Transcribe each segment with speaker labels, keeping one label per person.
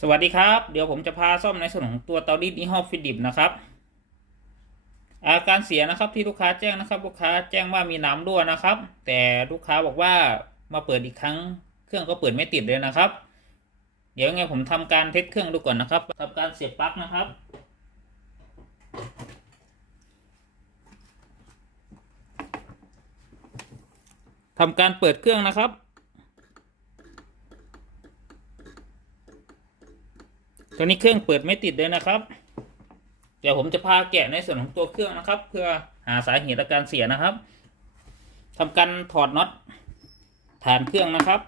Speaker 1: สวัสดีครับ เดี๋ยวผมจะพาซ่อมในส่วนของตัวเตารีดยี่ห้อฟิลิปนะครับ อาการเสียนะครับที่ลูกค้าแจ้งนะครับ ลูกค้าแจ้งว่ามีน้ำรั่วนะครับ แต่ลูกค้าบอกว่ามาเปิดอีกครั้ง เครื่องก็เปิดไม่ติดเลยนะครับ เดี๋ยวไงผมทำการเทสเครื่องดูก่อนนะครับทำการเสียบปลั๊กนะครับทำการเปิดเครื่องนะครับ ตอนนี้เครื่องเปิดไม่ติดเลยนะครับ เดี๋ยวผมจะพาแกะในส่วนของตัวเครื่องนะครับ เพื่อหาสาเหตุอาการเสียนะครับทำการถอดน็อตฐานเครื่องนะครับ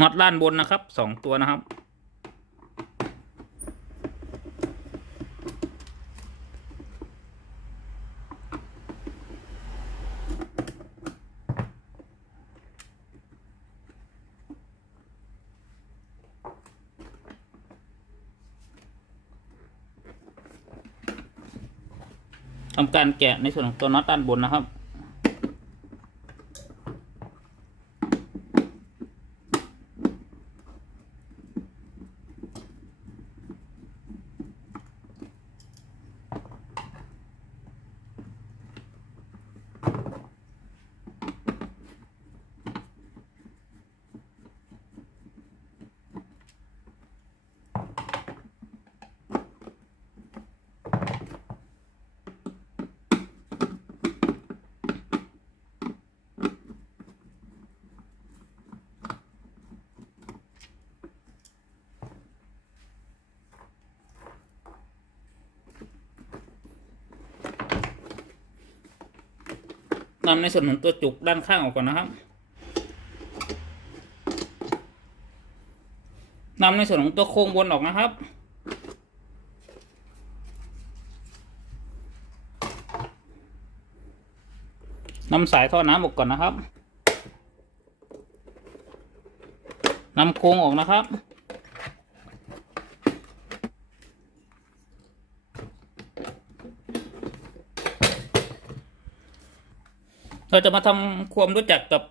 Speaker 1: น็อตด้านบนนะครับสองตัวนะครับ ทำการแกะในส่วนของตัวน็อตด้านบนนะครับ นำในส่วนของตัวจุกด้านข้างออกก่อนนะครับนำในส่วนของตัวโครงบนออกนะครับนำสายท่อน้ำออกก่อนนะครับนำโครงออกนะครับ เราจะมาทำความรู้จักกับ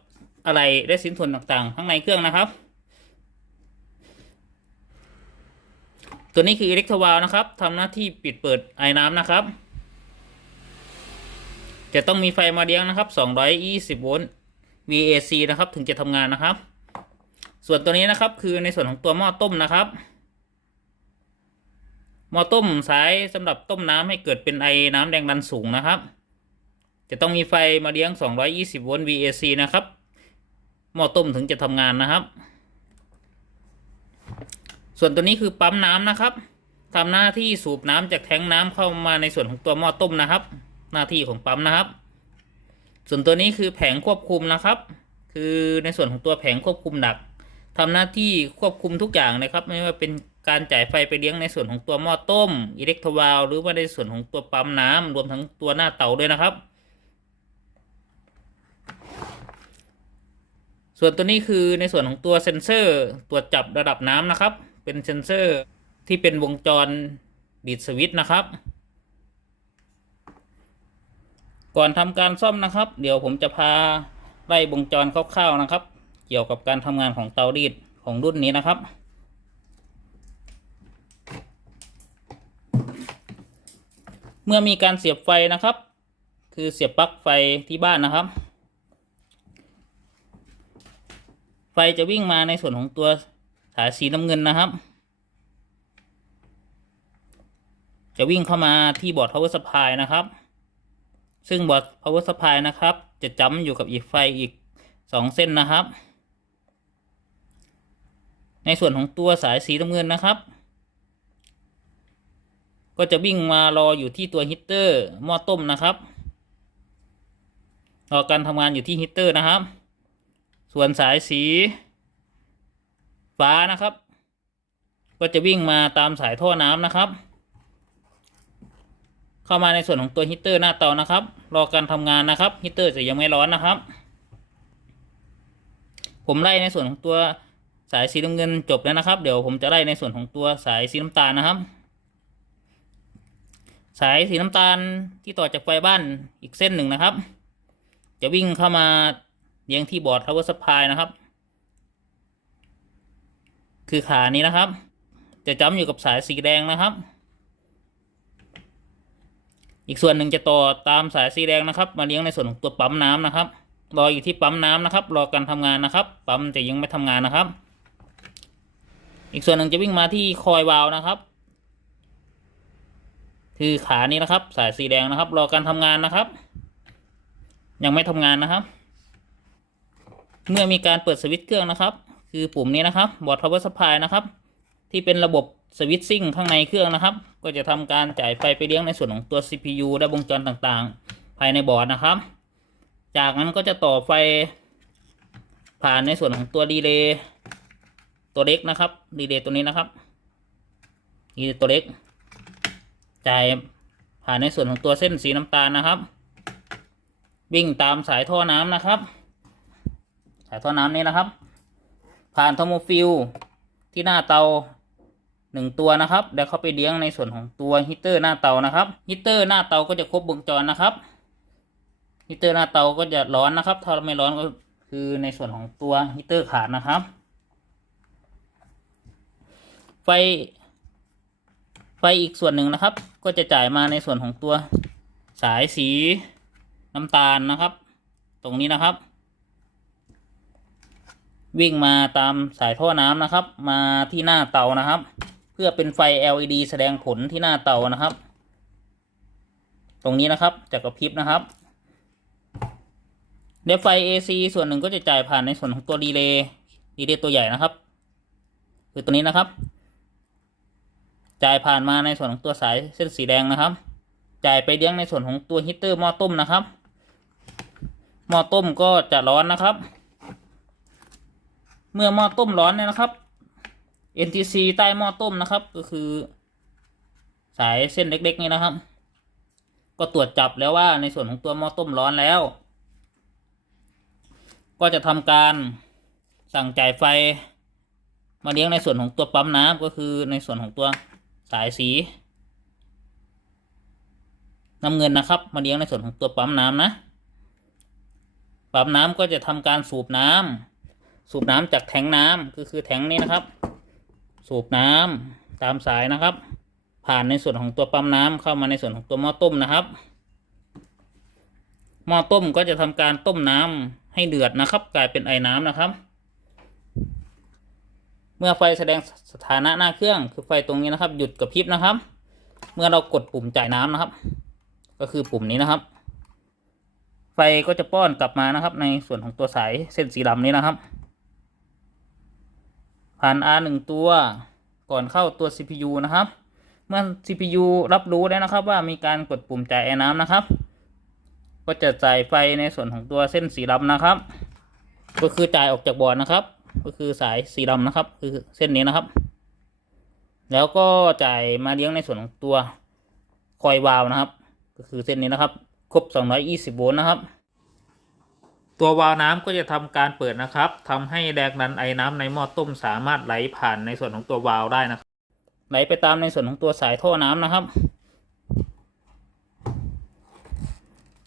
Speaker 1: อะไรและสินส่วนต่างๆ ข้างในเครื่องนะครับ ตัวนี้คืออิเล็กทรวาลนะครับทำหน้าที่ปิดเปิดไอ้น้ำนะครับ จะต้องมีไฟมาเลี้ยงนะครับ 220 โวลต์ VAC นะครับ ถึงจะทำงานนะครับ ส่วนตัวนี้นะครับคือในส่วนของตัวหม้อต้มนะครับ หม้อต้มสายสำหรับต้มน้ำให้เกิดเป็นไอน้ำแรงดันสูงนะครับ จะต้องมีไฟมาเลี้ยง 220 โวลต์ VAC นะครับ หม้อต้มถึงจะทำงานนะครับ ส่วนตัวนี้คือปั๊มน้ำนะครับทำหน้าที่สูบน้ำจากแทงน้ำเข้ามาในส่วนของตัวหม้อต้มนะครับ หน้าที่ของปั๊มนะครับ ส่วนตัวนี้คือแผงควบคุมนะครับ คือในส่วนของตัวแผงควบคุมดักทำหน้าที่ควบคุมทุกอย่างนะครับ ไม่ว่าเป็นการจ่ายไฟไปเลี้ยงในส่วนของตัวหม้อต้ม อิเล็กทรวาลหรือว่าในส่วนของตัวปั๊มน้ำรวมทั้งตัวหน้าเตาด้วยนะครับ ส่วนตัวนี้คือในส่วนของตัวเซ็นเซอร์ตรวจจับระดับน้ำนะครับ เป็นเซ็นเซอร์ที่เป็นวงจรดีดสวิตช์นะครับ ก่อนทำการซ่อมนะครับ เดี๋ยวผมจะพาไล่วงจรคร่าวๆนะครับ เกี่ยวกับการทำงานของเตารีดของรุ่นนี้นะครับ เมื่อมีการเสียบไฟนะครับ คือเสียบปลั๊กไฟที่บ้านนะครับ ไฟจะวิ่งมาในส่วนของตัวสายสีน้ำเงินนะครับ จะวิ่งเข้ามาที่บอร์ด power supply นะครับ ซึ่งบอร์ด power supply นะครับ จะจ้ำอยู่กับอีกไฟอีกสองเส้นนะครับ ในส่วนของตัวสายสีน้ำเงินนะครับ ก็จะวิ่งมารออยู่ที่ตัวฮีตเตอร์หม้อต้มนะครับรอการทำงานอยู่ที่ฮีตเตอร์นะครับ ส่วนสายสี ฟ้านะครับ ก็จะวิ่งมาตามสายท่อน้ำนะครับ เข้ามาในส่วนของตัวฮีตเตอร์หน้าเตานะครับ รอการทำงานนะครับฮีตเตอร์จะยังไม่ร้อนนะครับ ผมไล่ในส่วนของตัวสายสีน้ำเงินจบแล้วนะครับ เดี๋ยวผมจะไล่ในส่วนของตัวสายสีน้ำตาลนะครับ สายสีน้ำตาลที่ต่อจากไฟบ้านอีกเส้นหนึ่งนะครับ จะวิ่งเข้ามา เลี้ยงที่บอร์ด power supply นะครับ คือขานี้นะครับ จะจ้ำอยู่กับสายสีแดงนะครับ อีกส่วนหนึ่งจะต่อตามสายสีแดงนะครับ มาเลี้ยงในส่วนของตัวปั๊มน้ำนะครับรออยู่ที่ปั๊มน้ำนะครับ รอการทำงานนะครับ ปั๊มจะยังไม่ทำงานนะครับ อีกส่วนหนึ่งจะวิ่งมาที่คอยวาล์วนะครับ คือขานี้นะครับ สายสีแดงนะครับ รอการทำงานนะครับ ยังไม่ทำงานนะครับ เมื่อมีการเปิดสวิตช์เครื่องนะครับ คือปุ่มนี้นะครับบอร์ด power supply นะครับ ที่เป็นระบบสวิตซิ่งข้างในเครื่องนะครับ ก็จะทำการจ่ายไฟไปเลี้ยงในส่วนของตัว CPU และวงจรต่างๆ ภายในบอร์ดนะครับ จากนั้นก็จะต่อไฟผ่านในส่วนของตัวดีเลย์ตัวเล็กนะครับดีเลย์ตัวนี้นะครับดีเลย์ตัวเล็ก จ่ายผ่านในส่วนของตัวเส้นสีน้ำตาลนะครับ วิ่งตามสายท่อน้ำนะครับ สายท่อน้ำนี้นะครับ ผ่านโทโมฟิลที่หน้าเตาหนึ่งตัวนะครับแล้วเข้าไปเลี้ยงในส่วนของตัวฮีตเตอร์หน้าเตานะครับฮีตเตอร์หน้าเตาก็จะครบวงจรนะครับฮีตเตอร์หน้าเตาก็จะร้อนนะครับ ถ้าไม่ร้อนก็คือในส่วนของตัวฮีตเตอร์ขาดนะครับ ไฟ ไฟอีกส่วนหนึ่งนะครับ ก็จะจ่ายมาในส่วนของตัวสายสีน้ำตาลนะครับ ตรงนี้นะครับ วิ่งมาตามสายท่อน้ำนะครับ มาที่หน้าเตานะครับ เพื่อเป็นไฟ LED แสดงผลที่หน้าเตานะครับ ตรงนี้นะครับจะกระพริบนะครับเดี๋ยวไฟ AC ส่วนหนึ่งก็จะจ่ายผ่านในส่วนของตัวดีเลย์ดีเลย์ตัวใหญ่นะครับ คือตัวนี้นะครับ จ่ายผ่านมาในส่วนของตัวสายเส้นสีแดงนะครับ จ่ายไปเลี้ยงในส่วนของตัวฮีตเตอร์หม้อต้มนะครับหม้อต้มก็จะร้อนนะครับ เมื่อหม้อต้มร้อนเนี่ยนะครับ NTC ใต้หม้อต้มนะครับ ก็คือ สายเส้นเล็ก ๆ นี่นะครับ ก็ตรวจจับแล้วว่าในส่วนของตัวหม้อต้มร้อนแล้ว ก็จะทำการสั่งจ่ายไฟ มาเลี้ยงในส่วนของตัวปั๊มน้ำก็คือในส่วนของตัวสายสีน้ำเงินนะครับ มาเลี้ยงในส่วนของตัวปั๊มน้ำนะปั๊มน้ำก็จะทำการสูบน้ำ สูบน้ำจากแทงน้ำก็คือแทงนี้นะครับ สูบน้ำตามสายนะครับ ผ่านในส่วนของตัวปั๊มน้ำเข้ามาในส่วนของตัวหม้อต้มนะครับ หม้อต้มก็จะทำการต้มน้ำให้เดือดนะครับ กลายเป็นไอ้น้ำนะครับ เมื่อไฟแสดงสถานะหน้าเครื่อง คือไฟตรงนี้นะครับ หยุดกระพริบนะครับ เมื่อเรากดปุ่มจ่ายน้ำนะครับ ก็คือปุ่มนี้นะครับ ไฟก็จะป้อนกลับมานะครับ ในส่วนของตัวสายเส้นสีดำนี้นะครับ ผ่าน R หนึ่งตัว ก่อนเข้าตัว CPU นะครับ เมื่อ CPU รับรู้แล้วนะครับ ว่ามีการกดปุ่มจ่ายไอ้น้ำนะครับ ก็จะจ่ายไฟในส่วนของตัวเส้นสีดำนะครับ ก็คือจ่ายออกจากบอร์ดนะครับ ก็คือสายสีดำนะครับ คือเส้นนี้นะครับ แล้วก็จ่ายมาเลี้ยงในส่วนของตัวคอยวาล์วนะครับ ก็คือเส้นนี้นะครับ ครบ 220 โวลต์นะครับ ตัววาล์วน้ำก็จะทำการเปิดนะครับทำให้แรงดันไอ้น้ำในหม้อต้มสามารถไหลผ่านในส่วนของตัววาล์วได้นะครับ ไหลไปตามในส่วนของตัวสายท่อน้ำนะครับ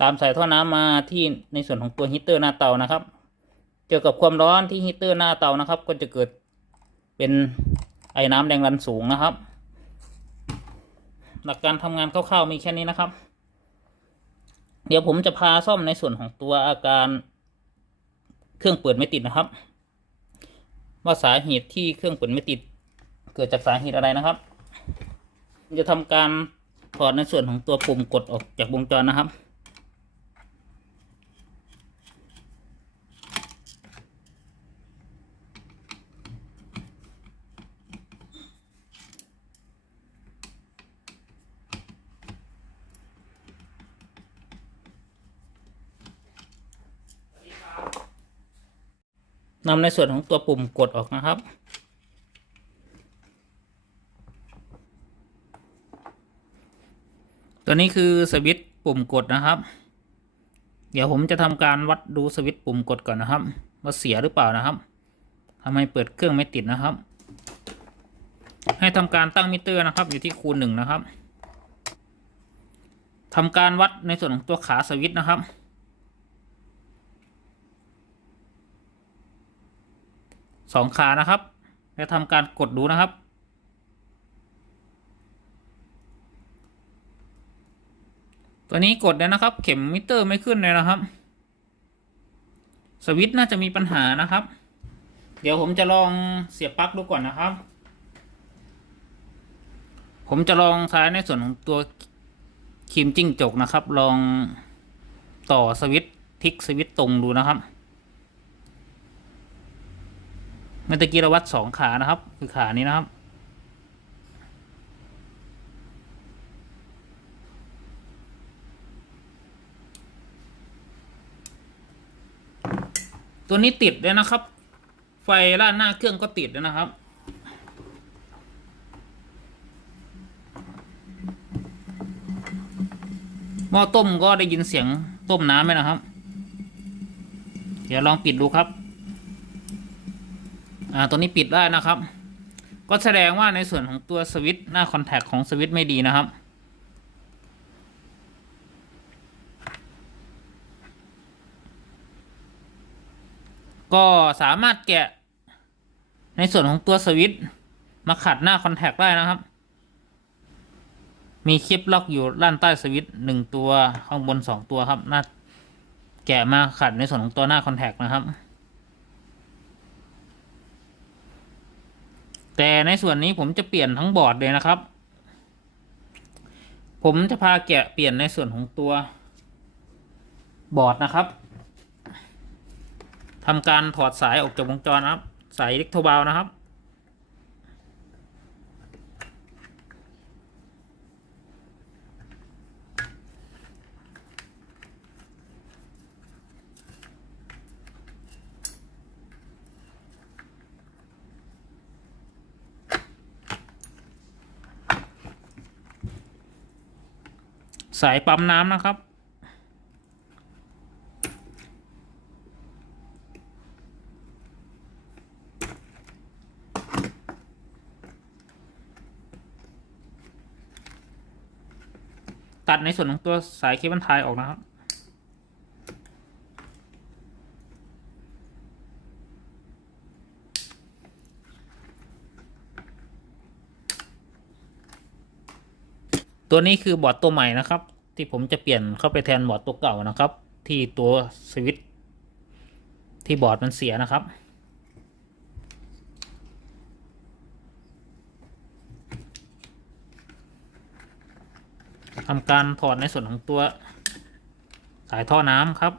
Speaker 1: ตามสายท่อน้ำมาที่ในส่วนของตัวฮีตเตอร์หน้าเตานะครับ เจอกับความร้อนที่ฮีตเตอร์หน้าเตานะครับ ก็จะเกิดเป็นไอ้น้ำแรงดันสูงนะครับ หลักการทำงานคร่าวๆมีแค่นี้นะครับ เดี๋ยวผมจะพาซ่อมในส่วนของตัวอาการ เครื่องเปิดไม่ติดนะครับ ว่าสาเหตุที่เครื่องเปิดไม่ติด เกิดจากสาเหตุอะไรนะครับ จะทำการถอดในส่วนของตัวปุ่มกดออกจากวงจรนะครับ นำในส่วนของตัวปุ่มกดออกนะครับ ตัวนี้คือสวิตช์ปุ่มกดนะครับ เดี๋ยวผมจะทำการวัดดูสวิตช์ปุ่มกดก่อนนะครับ ว่าเสียหรือเปล่านะครับทำไมเปิดเครื่องไม่ติดนะครับ ให้ทำการตั้งมิเตอร์นะครับ อยู่ที่คูณหนึ่งนะครับทำการวัดในส่วนของตัวขาสวิตช์นะครับ สองขานะครับ แล้วทำการกดดูนะครับ ตัวนี้กดแล้วนะครับ เข็มมิเตอร์ไม่ขึ้นเลยนะครับ สวิตช์น่าจะมีปัญหานะครับ เดี๋ยวผมจะลองเสียบปลั๊กดูก่อนนะครับ ผมจะลองใช้ในส่วนของตัวครีมจิ้งจกนะครับ ลองต่อสวิตช์ทิกสวิตช์ตรงดูนะครับ เมื่อตะกี้เราวัดสองขานะครับ คือขานี้นะครับ ตัวนี้ติดเลยนะครับ ไฟล่าดหน้าเครื่องก็ติดแล้วนะครับหม้อต้มก็ได้ยินเสียงต้มน้ำไหมนะครับ เดี๋ยวลองปิดดูครับ อ่าตัวนี้ปิดได้นะครับ ก็แสดงว่าในส่วนของตัวสวิตช์หน้าคอนแทคของสวิตช์ไม่ดีนะครับ ก็สามารถแกะในส่วนของตัวสวิตช์มาขัดหน้าคอนแทคได้นะครับ มีคลิปล็อกอยู่ด้านใต้สวิตช์หนึ่งตัวข้างบนสองตัวครับหน้าแกะมาขัดในส่วนของตัวหน้าคอนแทคนะครับ แต่ในส่วนนี้ผมจะเปลี่ยนทั้งบอร์ดเลยนะครับ ผมจะพาแกะเปลี่ยนในส่วนของตัวบอร์ดนะครับทำการถอดสายออกจากวงจรนะครับ สายอิเล็กโทรบาลนะครับ สายปั๊มน้ำนะครับ ตัดในส่วนของตัวสายเคเบิลไทยออกนะครับตัวนี้คือบอร์ดตัวใหม่นะครับ ที่ผมจะเปลี่ยนเข้าไปแทนบอร์ดตัวเก่านะครับ ที่ตัวสวิตช์ที่บอร์ดมันเสียนะครับ ทำการถอดในส่วนของตัวสายท่อน้ำครับ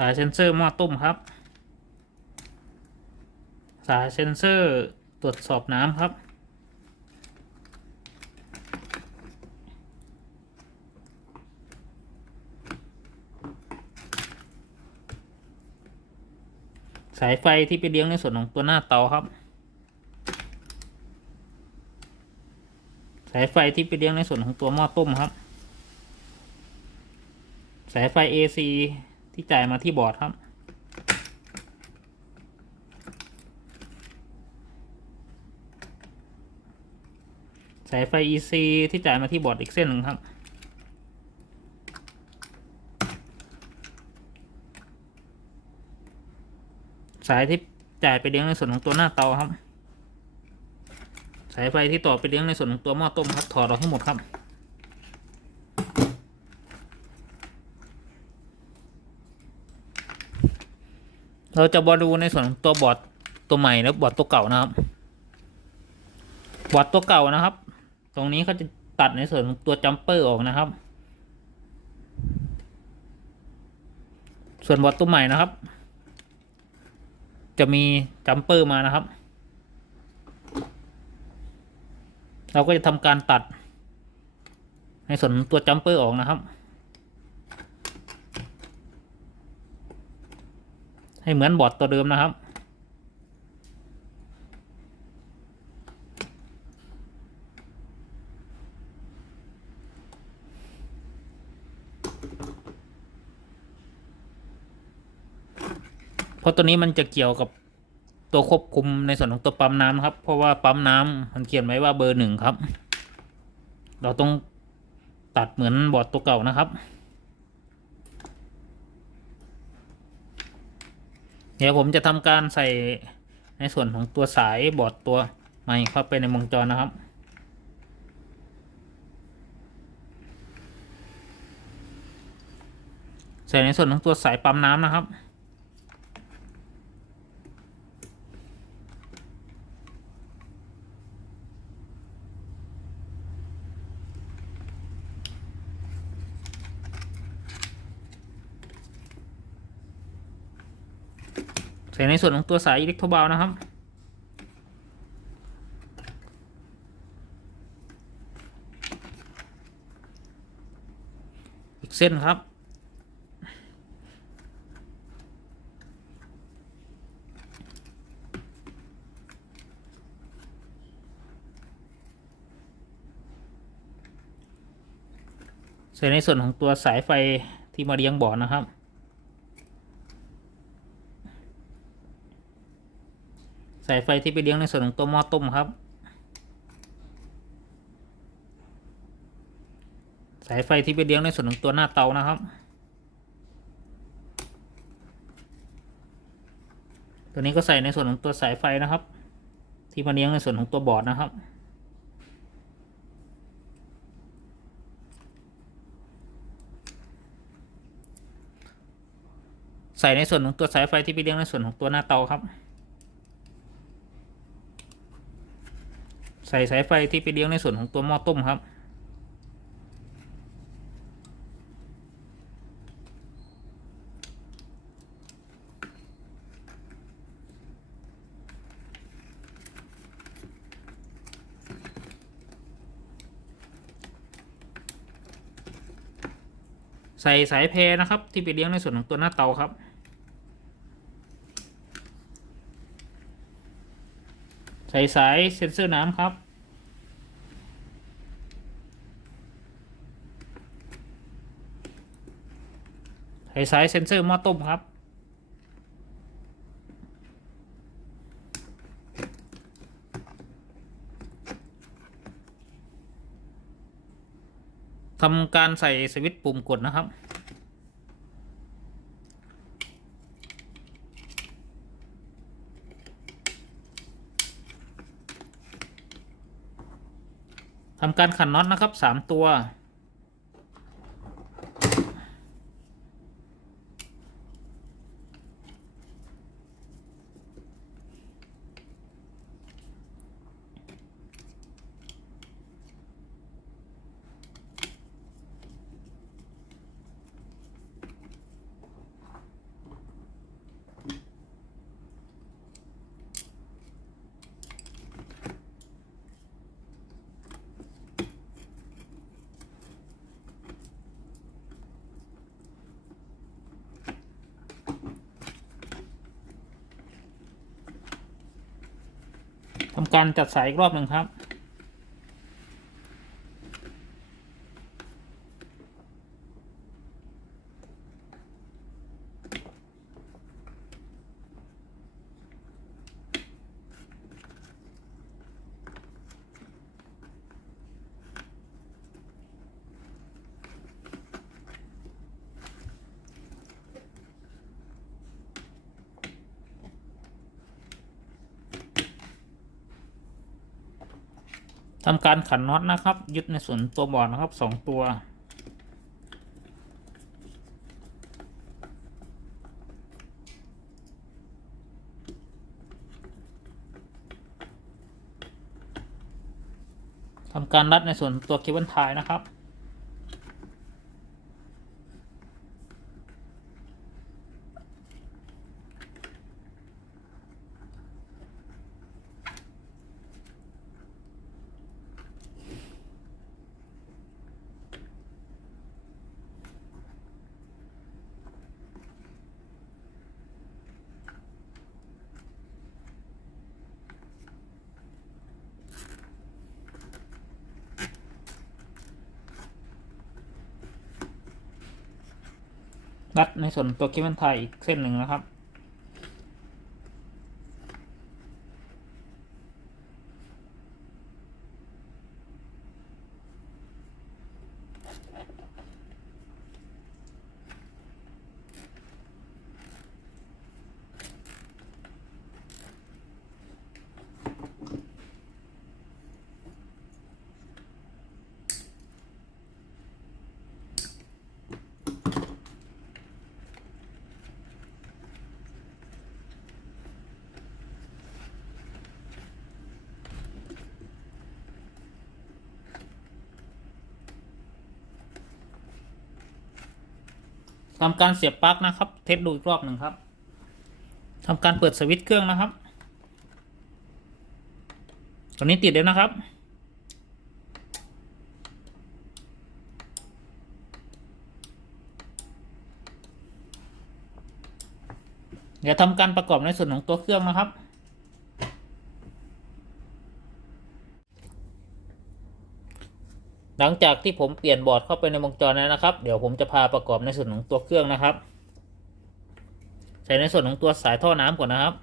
Speaker 1: สายเซนเซอร์หม้อต้มครับ สายเซนเซอร์ตรวจสอบน้ำครับ สายไฟที่ไปเลี้ยงในส่วนของตัวหน้าเตาครับ สายไฟที่ไปเลี้ยงในส่วนของตัวหม้อต้มครับ สายไฟ AC ที่จ่ายมาที่บอร์ดครับ สายไฟ EC ที่จ่ายมาที่บอร์ดอีกเส้นหนึ่งครับ สายที่จ่ายไปเลี้ยงในส่วนของตัวหน้าเตาครับ สายไฟที่ต่อไปเลี้ยงในส่วนของตัวหม้อต้มครับถอดออกให้หมดครับ เราจะบอดูในส่วนของตัวบอร์ดตัวใหม่และบอร์ดตัวเก่านะครับ บอร์ดตัวเก่านะครับ ตรงนี้เขาจะตัดในส่วนของตัวจัมเปอร์ออกนะครับ ส่วนบอร์ดตัวใหม่นะครับ จะมีจัมเปอร์มานะครับ เราก็จะทำการตัด ในส่วนตัวจัมเปอร์ออกนะครับ ให้เหมือนบอร์ดตัวเดิมนะครับ เพราะตัวนี้มันจะเกี่ยวกับตัวควบคุมในส่วนของตัวปั๊มน้ำนะครับ เพราะว่าปั๊มน้ำมันเขียนไว้ว่าเบอร์หนึ่งครับ เราต้องตัดเหมือนบอร์ดตัวเก่านะครับ เดี๋ยวผมจะทำการใส่ในส่วนของตัวสายบอร์ดตัวใหม่เข้าไปในวงจรนะครับใส่ในส่วนของตัวสายปั๊มน้ำนะครับ ใส่ในส่วนของตัวสายอิเล็กโทรบาลนะครับ อีกเส้นครับใส่ในส่วนของตัวสายไฟที่มาเลี้ยงบ่อนะครับ สายไฟที่ไปเลี้ยงในส่วนของตัวหม้อต้มครับ สายไฟที่ไปเลี้ยงในส่วนของตัวหน้าเตานะครับ ตัวนี้ก็ใส่ในส่วนของตัวสายไฟนะครับ ที่มาเลี้ยงในส่วนของตัวบอร์ดนะครับใส่ในส่วนของตัวสายไฟที่ไปเลี้ยงในส่วนของตัวหน้าเตาครับ ใส่สายไฟที่ไปเลี้ยงในส่วนของตัวหม้อต้มครับ ใส่สายเพนะครับ ที่ไปเลี้ยงในส่วนของตัวหน้าเตาครับ ส่สายเซ็นเซอร์น้ำครับ ใส่สายเซ็นเซอร์หม้อต้มครับทำการใส่สวิตช์ปุ่มกดนะครับ การขันน็อตนะครับสามตัว การจัดสายอีกรอบหนึ่งครับ ทำการขันน็อตนะครับ ยึดในส่วนตัวบอร์ดนะครับสองตัวทำการรัดในส่วนตัวเคเบิลไทยนะครับ รัดในส่วนตัวเคเบิลไทยอีกเส้นหนึ่งนะครับ ทำการเสียบปลั๊กนะครับ เทสดูอีกรอบหนึ่งครับทำการเปิดสวิตช์เครื่องนะครับ ตอนนี้ติดแล้วนะครับเดี๋ยวทำการประกอบในส่วนของตัวเครื่องนะครับ หลังจากที่ผมเปลี่ยนบอร์ดเข้าไปในวงจรแล้วนะครับ เดี๋ยวผมจะพาประกอบในส่วนของตัวเครื่องนะครับ ใส่ในส่วนของตัวสายท่อน้ำก่อนนะครับ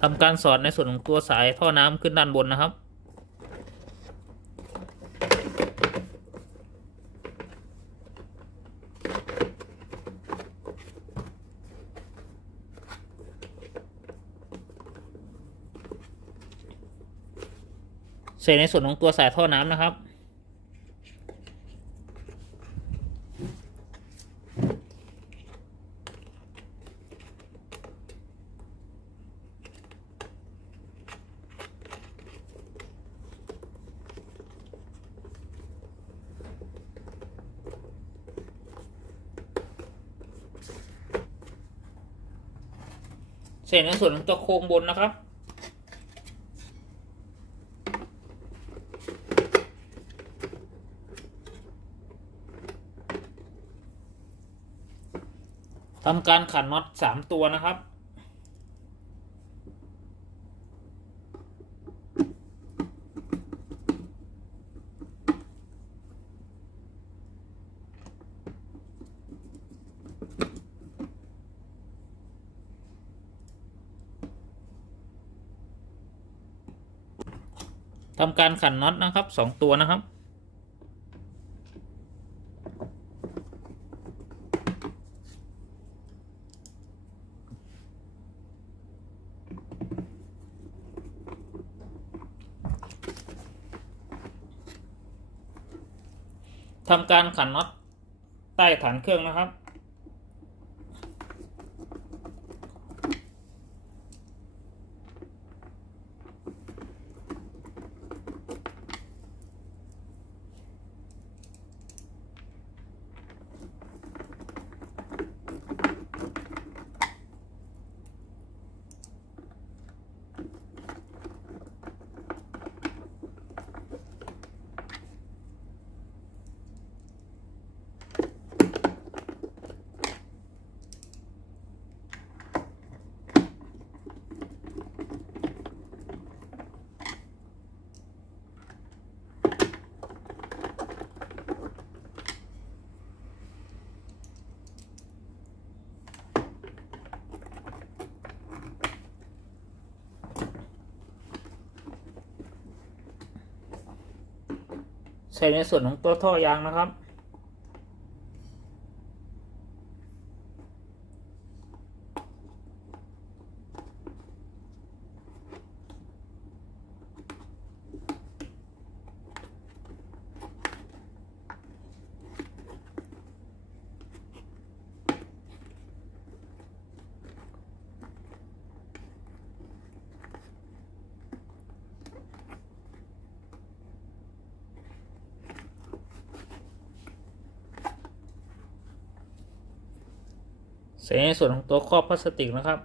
Speaker 1: ทำการสอดในส่วนของตัวสายท่อน้ำขึ้นด้านบนนะครับ ใส่ในส่วนของตัวสายท่อน้ำนะครับใส่ในส่วนของตัวโครงบนนะครับ ทำการขันน็อตสามตัวนะครับ ทำการขันน็อตนะครับสองตัวนะครับ ทำการขันน็อตใต้ฐานเครื่องนะครับ ใช้ในส่วนของตัวท่อยางนะครับ ใส่ในส่วนของตัวครอบพลาสติกนะครับ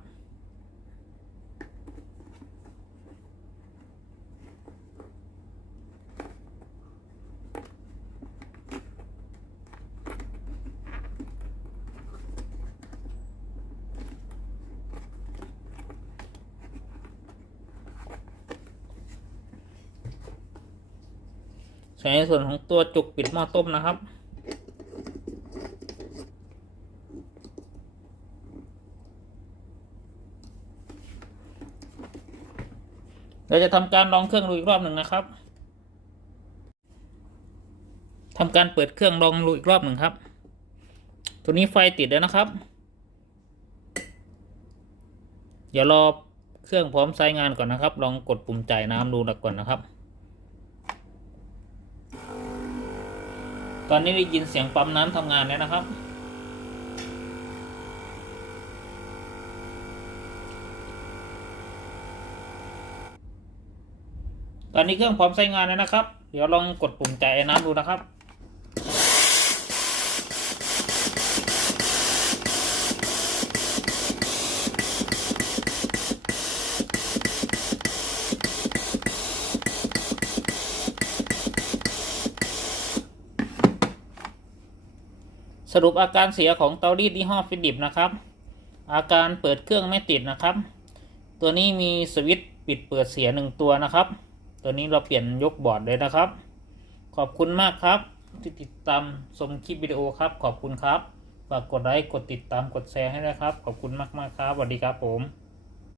Speaker 1: ใช้ส่วนของตัวจุกปิดหม้อต้มนะครับ เราจะทำการลองเครื่องดูอีกรอบหนึ่งนะครับทำการเปิดเครื่องลองดูอีกรอบหนึ่งครับ ตัวนี้ไฟติดแล้วนะครับ เดี๋ยวรอเครื่องพร้อมใช้งานก่อนนะครับ ลองกดปุ่มจ่ายน้ำดูก่อนนะครับ ตอนนี้ได้ยินเสียงปั๊มน้ำทำงานแล้วนะครับ ตอนนี้เครื่องพร้อมใช้งานแล้วนะครับ เดี๋ยวลองกดปุ่มจ่ายน้ำดูนะครับ สรุปอาการเสียของเตารีดยี่ห้อฟิลิปนะครับ อาการเปิดเครื่องไม่ติดนะครับ ตัวนี้มีสวิตช์ปิดเปิดเสียหนึ่งตัวนะครับ ตัวนี้เราเปลี่ยนยกบอร์ดเลยนะครับ ขอบคุณมากครับ ที่ติดตามชมคลิปวิดีโอครับ ขอบคุณครับ ฝากกดไลค์ กดติดตาม กดแชร์ให้นะครับ ขอบคุณมากๆครับ สวัสดีครับผม